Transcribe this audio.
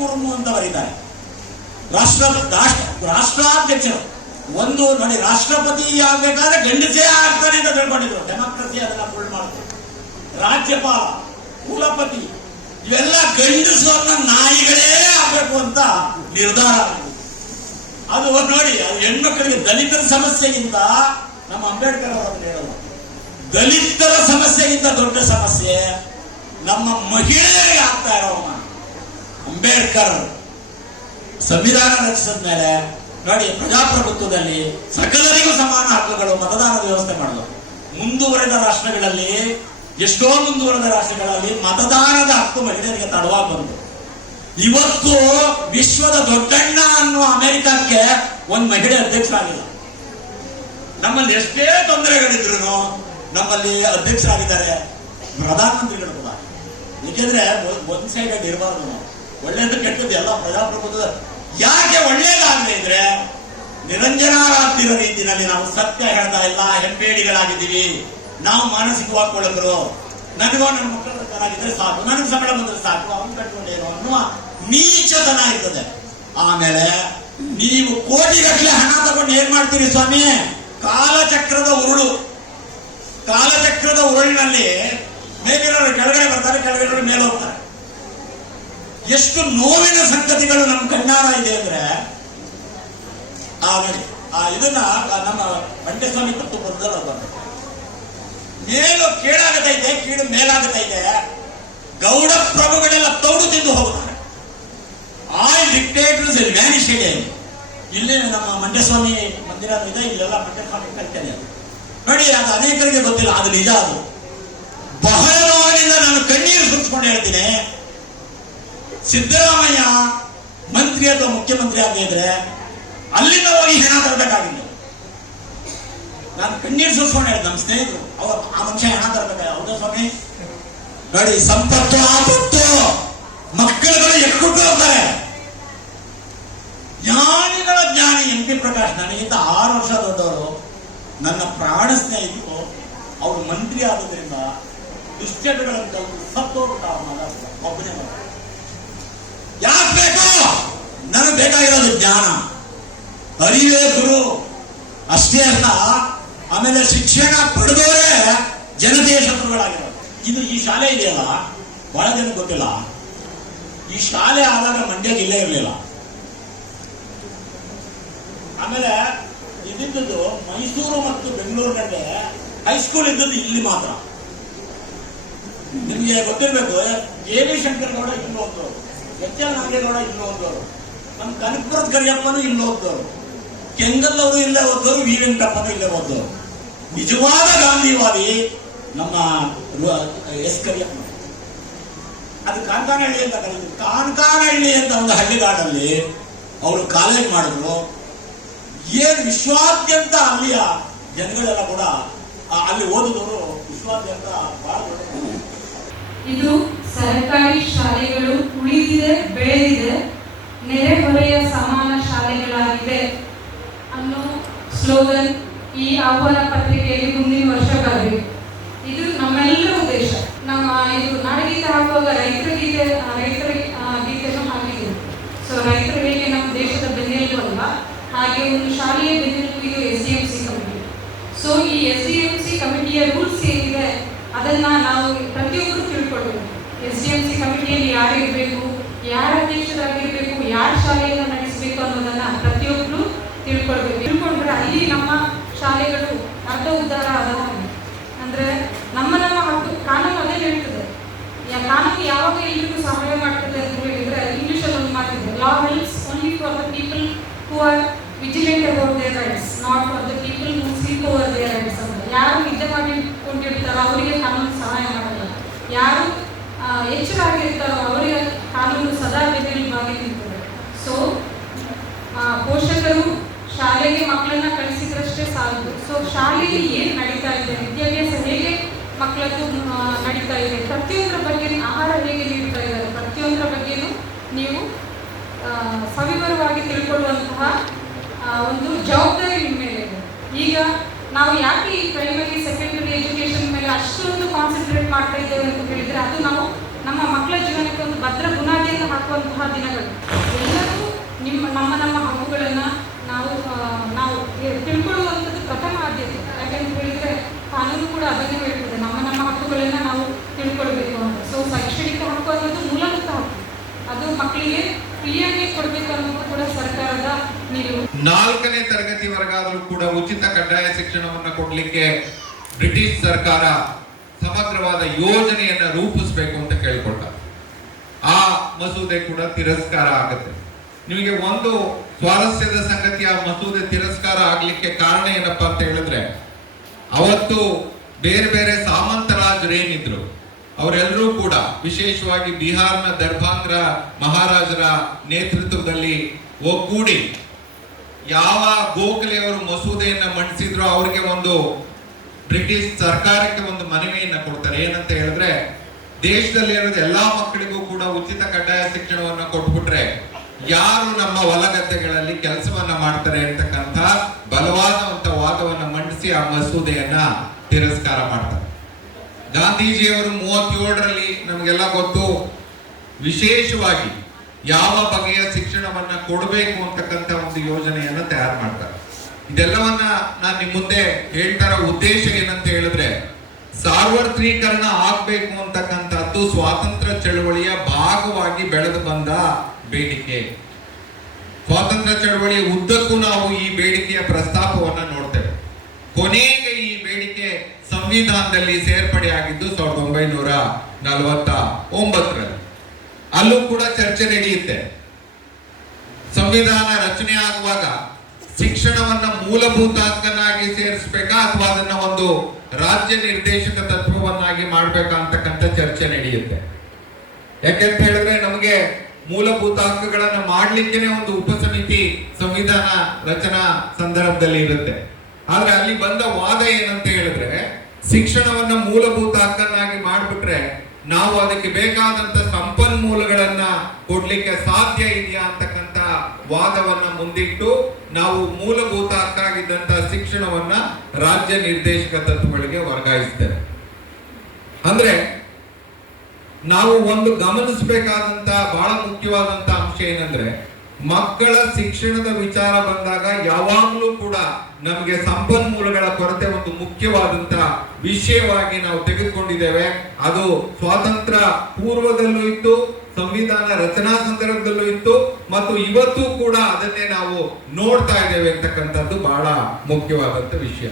ಮುರ್ಮು ಅಂತ ಬರೀತಾರೆ. ರಾಷ್ಟ್ರಾಧ್ಯಕ್ಷರು. ಒಂದು ನೋಡಿ, ರಾಷ್ಟ್ರಪತಿ ಆಗ್ಬೇಕಾದ್ರೆ ಗಂಡಸೇ ಆಗ್ತಾನೆ ಅಂತ ತಿಳ್ಕೊಂಡಿದ್ರು. ಡೆಮಾಕ್ರಸಿ ಅದನ್ನ ಫುಲ್ ಮಾಡುತ್ತೆ. ರಾಜ್ಯಪಾಲ, ಕುಲಪತಿ ಇವೆಲ್ಲ ಗಂಡಸು ಅನ್ನೋ ನಾಯಿಗಳೇ ಆಗ್ಬೇಕು ಅಂತ ನಿರ್ಧಾರ ಆಗಿದೆ. ಅದು ನೋಡಿ, ಅದು ಹೆಣ್ಮಕ್ಳಿಗೆ ದಲಿತರ ಸಮಸ್ಯೆಗಿಂತ ನಮ್ಮ ಅಂಬೇಡ್ಕರ್ ಅವರು ಹೇಳೋದು, ದಲಿತರ ಸಮಸ್ಯೆಗಿಂತ ದೊಡ್ಡ ಸಮಸ್ಯೆ ನಮ್ಮ ಮಹಿಳೆಯರಿಗೆ ಆಗ್ತಾ ಇರೋ ಅವಮಾನ. ಅಂಬೇಡ್ಕರ್ ಸಂವಿಧಾನ ರಚಿಸಿದ ಮೇಲೆ ನೋಡಿ, ಪ್ರಜಾಪ್ರಭುತ್ವದಲ್ಲಿ ಸಕಲರಿಗೂ ಸಮಾನ ಹಕ್ಕುಗಳು, ಮತದಾನದ ವ್ಯವಸ್ಥೆ ಮಾಡಲು ಮುಂದುವರೆದ ರಾಷ್ಟ್ರಗಳಲ್ಲಿ, ಎಷ್ಟೋ ಮುಂದುವರೆದ ರಾಷ್ಟ್ರಗಳಲ್ಲಿ ಮತದಾನದ ಹಕ್ಕು ಮಹಿಳೆಯರಿಗೆ ತಡವಾಗಿ ಬಂತು. ಇವತ್ತು ವಿಶ್ವದ ದೊಡ್ಡಣ್ಣ ಅನ್ನುವ ಅಮೆರಿಕಕ್ಕೆ ಒಂದು ಮಹಿಳೆ ಅಧ್ಯಕ್ಷರಾಗಿಲ್ಲ. ನಮ್ಮಲ್ಲಿ ಎಷ್ಟೇ ತೊಂದರೆಗಳಿದ್ರು ನಮ್ಮಲ್ಲಿ ಅಧ್ಯಕ್ಷರಾಗಿದ್ದಾರೆ ಪ್ರಧಾನಮಂತ್ರಿಗಳು ಕೂಡ. ಏಕೆಂದ್ರೆ ಒಂದ್ ಸೈಡ್ ಇರಬಾರ್ದು ನಾವು, ಒಳ್ಳೇದು ಕೆಟ್ಟದ್ದು ಎಲ್ಲ ಪ್ರಜಾಪ್ರಭುತ್ವದ. ಯಾಕೆ ಒಳ್ಳೇದಾಗಲಿ ಇದ್ರೆ, ನಿರಂಜನಾರಾಗ್ತಿರೋ ರೀತಿಯಲ್ಲಿ ನಾವು ಸತ್ಯ ಹೇಳ್ತಾ ಇಲ್ಲ, ಹೆಂಬೇಡಿಗಳಾಗಿದ್ದೀವಿ, ನಾವು ಮಾನಸಿಕವಾಗಿ ಕೊಳಕರು, ನನಗೋ ನನ್ನ ಮಕ್ಕಳು ಚೆನ್ನಾಗಿದ್ರೆ ಸಾಕು, ನನಗೆ ಸಂಬಳ ಬಂದ್ರೆ ಸಾಕು, ಅವನು ಕಟ್ಕೊಂಡೇನೋ ಅನ್ನುವ ನೀಚತನ ಇರ್ತದೆ. ಆಮೇಲೆ ನೀವು ಕೋಟಿಗಟ್ಟಲೆ ಹಣ ತಗೊಂಡು ಏನ್ ಮಾಡ್ತೀರಿ ಸ್ವಾಮಿ? ಕಾಲಚಕ್ರದ ಉರುಳಿನಲ್ಲಿ ಮೇಲಿರೋರು ಕೆಳಗಡೆ ಬರ್ತಾರೆ, ಕೆಳಗಡೆ ಮೇಲೆ ಹೋಗ್ತಾರೆ. ಎಷ್ಟು ನೋವಿನ ಸಂಗತಿಗಳು ನಮ್ಮ ಕಣ್ಣಾರ ಇದೆ ಅಂದ್ರೆ, ಇದನ್ನ ನಮ್ಮ ಮಂಡ್ಯಸ್ವಾಮಿ ಮತ್ತು ಬರೆದಲ್ಲ ಬರ್ತದೆ. ಮೇಲು ಕೀಳಾಗತೈತೆ, ಕೀಳು ಮೇಲಾಗತೈತೆ. ಗೌಡ ಪ್ರಭುಗಳೆಲ್ಲ ತೌಡು ತಿಂದು ಹೋಗುತ್ತಾರೆ. All dictators vanished. ಇಲ್ಲಿ ನಮ್ಮ ಮಂಡ್ಯಸ್ವಾಮಿ ಮಂದಿರ ಇದೆ, ಇಲ್ಲೆಲ್ಲ ಮಂಡ್ಯಸ್ವಾಮಿ ಕಲ್ತೇನೆ ನೋಡಿ. ಅದು ಅನೇಕರಿಗೆ ಗೊತ್ತಿಲ್ಲ, ಅದು ನಿಜ. ಅದು ಬಹಳ ನೋವಿನಿಂದ ನಾನು ಕಣ್ಣೀರು ಸುರಿಸ್ಕೊಂಡು ಹೇಳ್ತೀನಿ. ಸಿದ್ದರಾಮಯ್ಯ ಮಂತ್ರಿ ಅಥವಾ ಮುಖ್ಯಮಂತ್ರಿ ಆಗಿದ್ರೆ ಅಲ್ಲಿಂದ ಹೋಗಿ ಹೆಣ ತರಬೇಕಾಗಿಲ್ಲ. ನಾನು ಕಣ್ಣೀರು ಸುರಿಸ್ಕೊಂಡು ಹೇಳಿದೆ. ನಮ್ಮ ಸ್ನೇಹಿತರು ಆ ಮನುಷ್ಯ ಹೆಣ ತರಬೇಕಾಗ. ಹೌದಾ ಸ್ವಾಮಿ? ನೋಡಿ, ಸಂಪತ್ತು ಆಪತ್ತು, ಮಕ್ಕಳುಗಳು ಎಕ್ಕುಟ್ಟು ಹೋಗ್ತಾರೆ. ಜ್ಞಾನಿಗಳ ಜ್ಞಾನಿ MP ಪ್ರಕಾಶ್ ನನಗಿಂತ 6 ವರ್ಷ ದೊಡ್ಡವರು, ನನ್ನ ಪ್ರಾಣ ಸ್ನೇಹಿತರು. ಅವರು ಮಂತ್ರಿ ಆಗೋದ್ರಿಂದ ದುಶ್ಚಟಗಳನ್ನು ಕಲಿತು ಸತ್ತೋಗ್ಬಿಟ್ಟ. ಒಬ್ಬನೇ ಯಾಕೆ ಬೇಕು? ನನಗೆ ಬೇಕಾಗಿರೋದು ಜ್ಞಾನ, ಅರಿವೇ ಗುರು. ಅಷ್ಟೇ ಅಲ್ಲ, ಆಮೇಲೆ ಶಿಕ್ಷಣ ಪಡೆದವರೇ ಜನತೆಯ ಶತ್ರುಗಳಾಗಿರೋದು. ಇದು ಈ ಶಾಲೆ ಇದೆಯಲ್ಲ, ಬಹಳ ಜನ ಗೊತ್ತಿಲ್ಲ. ಈ ಶಾಲೆ ಆದಾಗ ಮಂಡ್ಯಕ್ಕೆ ಇಲ್ಲೇ ಇರಲಿಲ್ಲ. ಆಮೇಲೆ ಇದ್ದಿದ್ದು ಮೈಸೂರು ಮತ್ತು ಬೆಂಗಳೂರಿನಲ್ಲಿ ಹೈಸ್ಕೂಲ್ ಇದ್ದದ್ದು ಇಲ್ಲಿ ಮಾತ್ರ. ನಿಮ್ಗೆ ಗೊತ್ತಿರ್ಬೇಕು, ಎ.ವಿ. ಶಂಕರಗೌಡ ಇಲ್ಲಿ ಹೋದವರು, ಎಚ್.ಎಲ್. ನಾಗೇಗೌಡ ಇಲ್ಲಿ ಹೋದವರು, ನಮ್ಮ ಕನಕಪುರದ ಕರಿಯಪ್ಪನು ಇಲ್ಲಿ ಹೋದವರು, ಕೆಂಗಲ್ ಅವರು ಇಲ್ಲೇ ಹೋದವರು, ವಿ ವೆಂಕಟಪ್ಪನು ಇಲ್ಲೇ ಹೋದವರು. ನಿಜವಾದ ಗಾಂಧಿವಾದಿ ನಮ್ಮ ಎಸ್ ಕರಿಯಪ್ಪ. ಅದು ಕಾನ್ಕಾನಹಳ್ಳಿ ಅಂತ ಕರೀತೀವಿ. ಕಾನ್ಕಾನಹಳ್ಳಿ ಅಂತ ಒಂದು ಹಳ್ಳಿಗಾಡಲ್ಲಿ ಅವರು ಕಾಲೇಜ್ ಮಾಡಿದ್ರು. ಏನು ವಿಶ್ವಾದ್ಯಂತ ಅಲ್ಲಿಯ ಜನಗಳೆಲ್ಲ ಕೂಡ ಅಲ್ಲಿ ಓದಿದವರು ವಿಶ್ವಾದ್ಯಂತ ಬಹಳ ದೊಡ್ಡ. ಇದು ಸರ್ಕಾರಿ ಶಾಲೆಗಳು ಉಳಿದಿದೆ, ಬೆಳೆದಿದೆ, ನೆರೆಹೊರೆಯ ಸಮಾನ ಶಾಲೆಗಳಾಗಿದೆ ಅನ್ನೋ ಸ್ಲೋಗನ್ ಈ ಆಹ್ವಾನ ಪತ್ರಿಕೆಯಲ್ಲಿ ಮುಂದಿನ ವರ್ಷ ಬರಬೇಕು. ಇದು ನಮ್ಮೆಲ್ಲರ ಉದ್ದೇಶ. ನಮ್ಮ ಇದು ನಾಡಗೀತೆ ಹಾಕುವಾಗ ರೈತರ ಗೀತೆಯನ್ನು ಹಾಕಿದ್ರು. ಸೊ ರೈತರಿಗೆ ನಮ್ಮ ದೇಶದ ಬೆನ್ನೆಲುಬು ಅಲ್ವಾ, ಹಾಗೆ ಒಂದು ಶಾಲೆಯ ಬೆನ್ನೆಲುಬು ಇದು SDMC ಕಮಿಟಿ. ಸೊ ಈ SDMC ಕಮಿಟಿಯ ರೂಲ್ಸ್ ಏನಿದೆ ಅದನ್ನ ನಾವು ಪ್ರತಿಯೊಬ್ಬರು ತಿಳ್ಕೊಳ್ಬೇಕು. SDMC ಕಮಿಟಿಯಲ್ಲಿ ಯಾರು ಇರಬೇಕು, ಯಾರ ಅಧ್ಯಕ್ಷರಾಗಿರ್ಬೇಕು, ಯಾರ ಶಾಲೆಯನ್ನು ನಡೆಸಬೇಕು ಅನ್ನೋದನ್ನ ಪ್ರತಿಯೊಬ್ಬರು ತಿಳ್ಕೊಳ್ಬೇಕು. ತಿಳ್ಕೊಂಡ್ರೆ ಅಲ್ಲಿ ನಮ್ಮ ಶಾಲೆಗಳು ಅರ್ಧ ಉದ್ಧಾರ ಆದ ಹಾಗೆ. ಅಂದ್ರೆ ನಮ್ಮ ಹಕ್ಕು ಕಾನೂನು ಅದೇ ಹೇಳ್ತದೆ. ಕಾನೂನು ಯಾವಾಗ ಎಲ್ರಿಗೂ ಸಹಾಯ ಮಾಡ್ತದೆ ಅಂತ ಹೇಳಿದ್ರೆ, ಇಂಗ್ಲಿಷಲ್ಲಿ ಒಂದು ಮಾತಿದೆ, law helps only for the people who are vigilant about their rights, not for the people who sleep over their rights ಅಂತ. ಯಾರು ನಿದ್ದೆ ಮಾಡಿಕೊಂಡಿರ್ತಾರೋ ಅವರಿಗೆ ಕಾನೂನು ಸಹಾಯ ಮಾಡಲ್ಲ, ಯಾರು ಎಚ್ಚರಾಗಿರ್ತಾರೋ ಅವರಿಗೆ ಕಾನೂನು ಸದಾ ಬೆನ್ನೆಲುಬಾಗಿ ನಿಂತಿದೆ. ಸೊ ಪೋಷಕರು ಶಾಲೆಗೆ ಮಕ್ಕಳನ್ನ ಕಳಿಸಿದ್ರಷ್ಟೇ ಸಾಲದು. ಸೊ ಶಾಲೆಯಲ್ಲಿ ಏನು ನಡೀತಾ ಇದೆ, ವಿದ್ಯಾಭ್ಯಾಸ ಹೇಗೆ ಮಕ್ಕಳದ್ದು ನಡೀತಾ ಇದೆ, ಪ್ರತಿಯೊಂದರ ಬಗ್ಗೆ, ಆಹಾರ ಹೇಗೆ ನೀಡ್ತಾ ಇದ್ದಾರೆ, ಪ್ರತಿಯೊಂದರ ಬಗ್ಗೆನೂ ನೀವು ಸವಿವರವಾಗಿ ತಿಳ್ಕೊಳ್ಳುವಂತಹ ಒಂದು ಜವಾಬ್ದಾರಿ ನಿಮ್ಮ ಮೇಲೆ ಇದೆ. ಈಗ ನಾವು ಯಾಕೆ ಈ ಪ್ರೈಮರಿ ಸೆಕೆಂಡರಿ ಎಜುಕೇಷನ್ ಮೇಲೆ ಅಷ್ಟೊಂದು ಕಾನ್ಸಂಟ್ರೇಟ್ ಮಾಡ್ತಾ ಇದ್ದೇವೆ ಅಂತ ಹೇಳಿದ್ರೆ, ಅದು ನಾವು ನಮ್ಮ ಮಕ್ಕಳ ಜೀವನಕ್ಕೆ ಒಂದು ಭದ್ರ ಬುನಾದಿಯನ್ನು ಹಾಕುವ ಬರುವಂತಹ ದಿನಗಳು. ಎಲ್ಲರೂ ನಮ್ಮ ಹಕ್ಕುಗಳನ್ನು ನಾವು ತಿಳ್ಕೊಳ್ಳುವಂಥದ್ದು ಪ್ರಥಮ ಆದ್ಯತೆ. ಯಾಕೆಂತ ಹೇಳಿದರೆ ಕಾನೂನು ಕೂಡ ಅದನ್ನೇ ಹೇಳ್ತದೆ, ನಮ್ಮ ಹಕ್ಕುಗಳನ್ನು ನಾವು ತಿಳ್ಕೊಳ್ಬೇಕು ಅಂತ. ಸೊ ಶೈಕ್ಷಣಿಕ ಹಕ್ಕು ಅನ್ನೋದು ಮೂಲಭೂತ ಹಕ್ಕು, ಅದು ಮಕ್ಕಳಿಗೆ ಫ್ರೀಯಾಗಿ ಕೊಡಬೇಕು ಅನ್ನೋದು ಕೂಡ ಸರ್ಕಾರದ ನಿಲುವು. 4ನೇ ತರಗತಿವರೆಗಾದರೂ ಕೂಡ ಉಚಿತ ಕಡ್ಡಾಯ ಶಿಕ್ಷಣವನ್ನು ಕೊಡ್ಲಿಕ್ಕೆ ಬ್ರಿಟಿಷ್ ಸರ್ಕಾರ ಸಮಗ್ರವಾದ ಯೋಜನೆಯನ್ನ ರೂಪಿಸಬೇಕು ಅಂತ ಕೇಳ್ಕೊಂಡ. ಆ ಮಸೂದೆ ಕೂಡ ತಿರಸ್ಕಾರ ಆಗುತ್ತೆ. ನಿಮಗೆ ಒಂದು ಸ್ವಾರಸ್ಯದ ಸಂಗತಿ, ಆ ಮಸೂದೆ ತಿರಸ್ಕಾರ ಆಗ್ಲಿಕ್ಕೆ ಕಾರಣ ಏನಪ್ಪಾ ಅಂತ ಹೇಳಿದ್ರೆ, ಅವತ್ತು ಬೇರೆ ಬೇರೆ ಸಾಮಂತ ರಾಜರೇನಿದ್ರು ಅವರೆಲ್ಲರೂ ಕೂಡ ವಿಶೇಷವಾಗಿ ಬಿಹಾರ್ನ ದರ್ಭಾಂಗ್ರ ಮಹಾರಾಜರ ನೇತೃತ್ವದಲ್ಲಿ ಒಗ್ಗೂಡಿ ಯಾವ ಗೋಖಲೆಯವರು ಮಸೂದೆಯನ್ನ ಮಂಡಿಸಿದ್ರು ಅವರಿಗೆ ಒಂದು ಬ್ರಿಟಿಷ್ ಸರ್ಕಾರಕ್ಕೆ ಒಂದು ಮನವಿಯನ್ನ ಕೊಡ್ತಾರೆ. ಏನಂತ ಹೇಳಿದ್ರೆ, ದೇಶದಲ್ಲಿರೋದು ಎಲ್ಲಾ ಮಕ್ಕಳಿಗೂ ಕೂಡ ಉಚಿತ ಕಡ್ಡಾಯ ಶಿಕ್ಷಣವನ್ನ ಕೊಟ್ಬಿಟ್ರೆ ಯಾರು ನಮ್ಮ ಹೊಲಗದ್ದೆಗಳಲ್ಲಿ ಕೆಲಸವನ್ನ ಮಾಡ್ತಾರೆ ಅಂತಕ್ಕಂಥ ಬಲವಾದಂತ ವಾದವನ್ನ ಮಂಡಿಸಿ ಆ ಮಸೂದೆಯನ್ನ ತಿರಸ್ಕಾರ ಮಾಡ್ತಾರೆ. ಗಾಂಧೀಜಿಯವರು 37ರಲ್ಲಿ ನಮಗೆಲ್ಲ ಗೊತ್ತು, ವಿಶೇಷವಾಗಿ ಯಾವ ಬಗೆಯ ಶಿಕ್ಷಣವನ್ನ ಕೊಡಬೇಕು ಅಂತಕ್ಕಂಥ ಒಂದು ಯೋಜನೆಯನ್ನ ತಯಾರು ಮಾಡ್ತಾರೆ. ಇದೆಲ್ಲವನ್ನ ನಾನು ನಿಮ್ಮ ಮುಂದೆ ಹೇಳ್ತಾರ ಉದ್ದೇಶ ಏನಂತ ಹೇಳಿದ್ರೆ, ಸಾರ್ವತ್ರೀಕರಣ ಆಗ್ಬೇಕು ಅಂತಕ್ಕಂಥದ್ದು ಸ್ವಾತಂತ್ರ್ಯ ಚಳವಳಿಯ ಭಾಗವಾಗಿ ಬೆಳೆದು ಬಂದ ಬೇಡಿಕೆ. ಸ್ವಾತಂತ್ರ್ಯ ಚಳವಳಿಯ ಉದ್ದಕ್ಕೂ ನಾವು ಈ ಬೇಡಿಕೆಯ ಪ್ರಸ್ತಾಪವನ್ನ ನೋಡ್ತೇವೆ. ಕೊನೆಗೆ ಈ ಬೇಡಿಕೆ ಸಂವಿಧಾನದಲ್ಲಿ ಸೇರ್ಪಡೆ ಆಗಿದ್ದು 1949ರಲ್ಲಿ. ಅಲ್ಲೂ ಕೂಡ ಚರ್ಚೆ ನಡೆಯುತ್ತೆ. ಸಂವಿಧಾನ ರಚನೆ ಆಗುವಾಗ ಶಿಕ್ಷಣವನ್ನ ಮೂಲಭೂತ ಹಕ್ಕನ್ನಾಗಿ ಸೇರಿಸಬೇಕಾ ಅಥವಾ ಅದನ್ನ ಒಂದು ರಾಜ್ಯ ನಿರ್ದೇಶಕ ತತ್ವವನ್ನಾಗಿ ಮಾಡ್ಬೇಕಾ ಅಂತಕ್ಕಂಥ ಚರ್ಚೆ ನಡೆಯುತ್ತೆ. ಯಾಕೆಂತ ಹೇಳಿದ್ರೆ, ನಮಗೆ ಮೂಲಭೂತ ಹಕ್ಕುಗಳನ್ನ ಮಾಡ್ಲಿಕ್ಕೆ ಒಂದು ಉಪಸಮಿತಿ ಸಂವಿಧಾನ ರಚನಾ ಸಂದರ್ಭದಲ್ಲಿ ಇರುತ್ತೆ. ಆದ್ರೆ ಅಲ್ಲಿ ಬಂದ ವಾದ ಏನಂತ ಹೇಳಿದ್ರೆ, ಶಿಕ್ಷಣವನ್ನ ಮೂಲಭೂತ ಹಕ್ಕನ್ನಾಗಿ ಮಾಡ್ಬಿಟ್ರೆ ನಾವು ಅದಕ್ಕೆ ಬೇಕಾದಂತ ಸಂಪನ್ಮೂಲಗಳನ್ನ ಕೊಡ್ಲಿಕ್ಕೆ ಸಾಧ್ಯ ಇದೆಯಾ ಅಂತಕ್ಕಂಥ ವಾದವನ್ನ ಮುಂದಿಟ್ಟು ನಾವು ಮೂಲಭೂತ ಹಕ್ಕಾಗಿದ್ದಂತ ಶಿಕ್ಷಣವನ್ನ ರಾಜ್ಯ ನಿರ್ದೇಶಕ ತತ್ವಗಳಿಗೆ ವರ್ಗಾಯಿಸ್ತೇವೆ. ಅಂದ್ರೆ ನಾವು ಒಂದು ಗಮನಿಸಬೇಕಾದಂತ ಬಹಳ ಮುಖ್ಯವಾದಂತ ಅಂಶ ಏನಂದ್ರೆ, ಮಕ್ಕಳ ಶಿಕ್ಷಣದ ವಿಚಾರ ಬಂದಾಗ ಯಾವಾಗಲೂ ಕೂಡ ನಮಗೆ ಸಂಪನ್ಮೂಲಗಳ ಕೊರತೆ ಒಂದು ಮುಖ್ಯವಾದಂತ ವಿಷಯವಾಗಿ ನಾವು ತೆಗೆದುಕೊಂಡಿದ್ದೇವೆ. ಅದು ಸ್ವಾತಂತ್ರ್ಯ ಪೂರ್ವದಲ್ಲೂ ಇತ್ತು, ಸಂವಿಧಾನ ರಚನಾ ಸಂದರ್ಭದಲ್ಲೂ ಇತ್ತು, ಮತ್ತು ಇವತ್ತು ಕೂಡ ಅದನ್ನೇ ನಾವು ನೋಡ್ತಾ ಇದ್ದೇವೆ ಅಂತಕ್ಕಂಥದ್ದು ಬಹಳ ಮುಖ್ಯವಾದಂತ ವಿಷಯ.